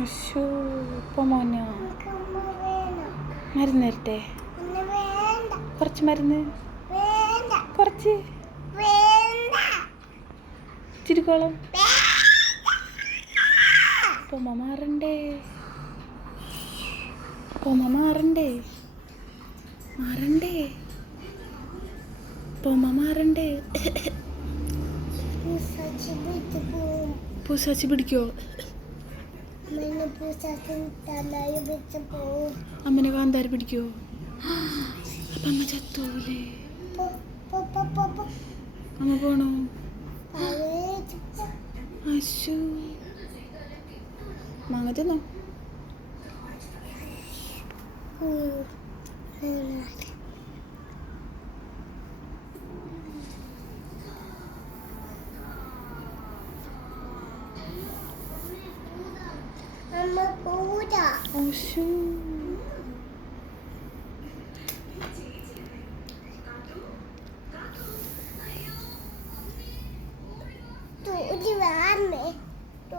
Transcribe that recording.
അശോ മോനോ? മരുന്ന് തരട്ടെ? കുറച്ച് മരുന്ന്? കുറച്ച്? ചിരിക്കോളം. പൊമ്മ മാറണ്ടേ? പൊമ്മ മാറണ്ടേ? മാറണ്ടേ? പൊമ്മ മാറണ്ടേ? പൂസാച്ചി പിടിക്കോ? അമ്മനെ കാന്താരി പിടിക്കോ അപ്പൊ അമ്മ ചത്തൂലേ. അമ്മ പോണോ? അശോ മാങ്ങ തിന്നോ? 妈妈，哭抱。好羞。肚？